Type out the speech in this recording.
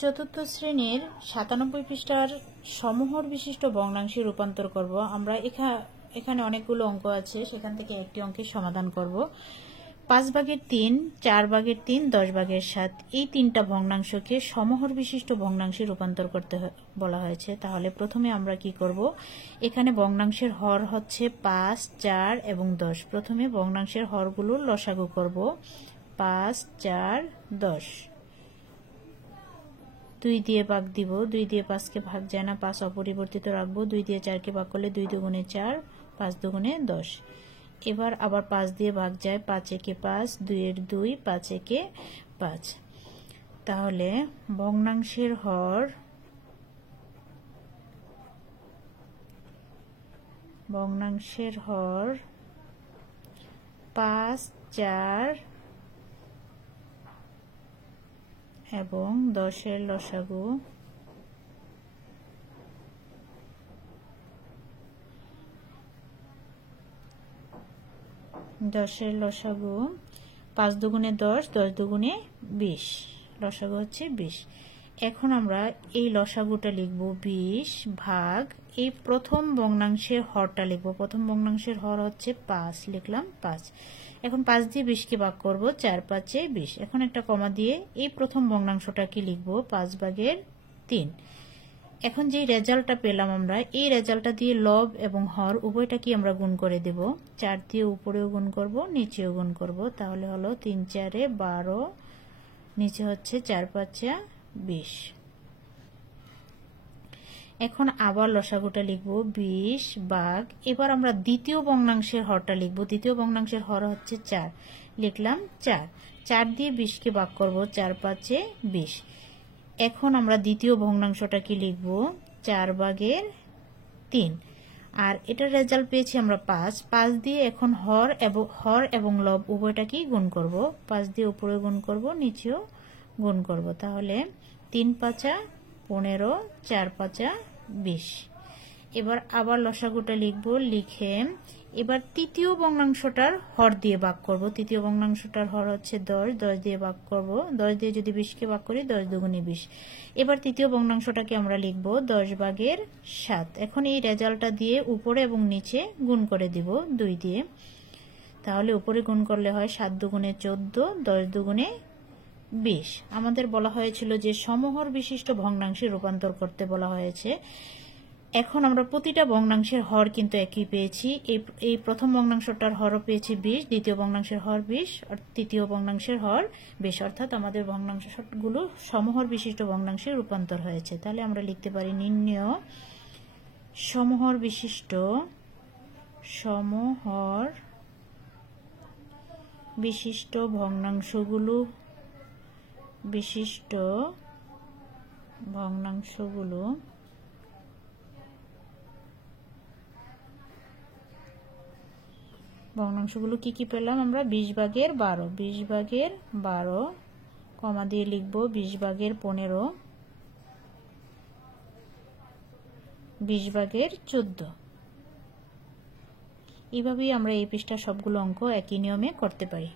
চতুর্থ শ্রেণীর 97 পৃষ্ঠার সমহর বিশিষ্ট ভগ্নাংশে রূপান্তর করব। আমরা এখানে অনেকগুলো অঙ্ক আছে, সেখান থেকে একটি অঙ্কের সমাধান করব। 5/3, 4/3, 10/7 এই তিনটা ভগ্নাংশকে সমহর বিশিষ্ট ভগ্নাংশে রূপান্তর করতে বলা হয়েছে। তাহলে প্রথমে আমরা কি করব, এখানে ভগ্নাংশের হর হচ্ছে 5, 4 এবং 10। প্রথমে ভগ্নাংশের হরগুলোর লসাগু করব। 5, 4, 10। 2 দিয়ে ভাগ দিব, 2 দিয়ে 5কে ভাগ যায় না, 5 অপরিবর্তিত রাখবো। 2 দিয়ে 4কে ভাগ করলে 2 দুগুণে 4, 5 দুগুণে 10। এবার আবার 5 দিয়ে ভাগ যায়, 5 একে 5, 2 এর 2, 5 একে 5। তাহলে ভগ্নাংশের হর 5, 4 এবং 10-এর লসাগু 5 দুগুণে 10, 10 দুগুণে 20, লসাগু হচ্ছে 20। এখন আমরা এই লসাগুটা লিখব 20 ভাগ এই প্রথম ভগ্নাংশের হরটা লিখব। প্রথম ভগ্নাংশের হর হচ্ছে 5, লিখলাম 5। এখন 5 দিয়ে 20কে ভাগ করব, 4 5 20। এখন একটা কমা দিয়ে এই প্রথম ভগ্নাংশটাকে লিখব 5/3। এখন যে রেজাল্টটা পেলাম আমরা, এই রেজাল্টটা দিয়ে লব এবং হর উভয়টাকে আমরা গুণ করে দেব। 4 দিয়ে উপরেও গুণ করব, নিচেও গুণ করব। তাহলে হলো 3 4 12, নিচে হচ্ছে 4 5 20। এখন আবার লসাগুটা লিখব 20 ভাগ, এবার আমরা দ্বিতীয় ভগ্নাংশের হরটা লিখব। দ্বিতীয় ভগ্নাংশের হর হচ্ছে 4, লিখলাম 4। 4 দিয়ে 20কে ভাগ করব, 4 5 20। এখন আমরা দ্বিতীয় ভগ্নাংশটাকে লিখব 4/3। আর এটার রেজাল্ট পেয়েছি আমরা 5। 5 দিয়ে এখন হর এবং লব উভয়টাকেই গুণ করব। 5 দিয়ে উপরে গুণ করব, নিচেও গুণ করব। তাহলে 3 5 15, 4 5 20। এবার আবার লসাগুটা লিখব, লিখে এবার তৃতীয় ভগ্নাংশটার হর দিয়ে ভাগ করব। তৃতীয় ভগ্নাংশটার হর হচ্ছে 10, 10 দিয়ে ভাগ করব। 10 দিয়ে যদি 20কে ভাগ করি, 10 দুগুণে 20। এবার তৃতীয় ভগ্নাংশটাকে আমরা লিখব 10/7। এখন এই রেজাল্টটা দিয়ে উপরে এবং নিচে গুণ করে দিব 2 দিয়ে। তাহলে উপরে গুণ করলে হয় 7 দুগুণে 14, 10 দুগুণে 20। আমাদের বলা হয়েছিল যে সমহর বিশিষ্ট ভগ্নাংশে রূপান্তর করতে বলা হয়েছে। এখন আমরা প্রতিটা ভগ্নাংশের হর কিন্তু একই পেয়েছি। এই প্রথম ভগ্নাংশটার হরও পেয়েছি 20, দ্বিতীয় ভগ্নাংশের হর 20, আর তৃতীয় ভগ্নাংশের হর 20। অর্থাৎ আমাদের ভগ্নাংশগুলো সমহর বিশিষ্ট ভগ্নাংশে রূপান্তর হয়েছে। তাহলে আমরা লিখতে পারি নির্ণেয় সমহর বিশিষ্ট ভগ্নাংশগুলো কি কি পেলাম আমরা? 20/12, 20/12, কমা দিয়ে লিখব 20/15, 20/14। এইভাবেই আমরা এই পৃষ্ঠার সবগুলো অঙ্ক একই নিয়মে করতে পারি।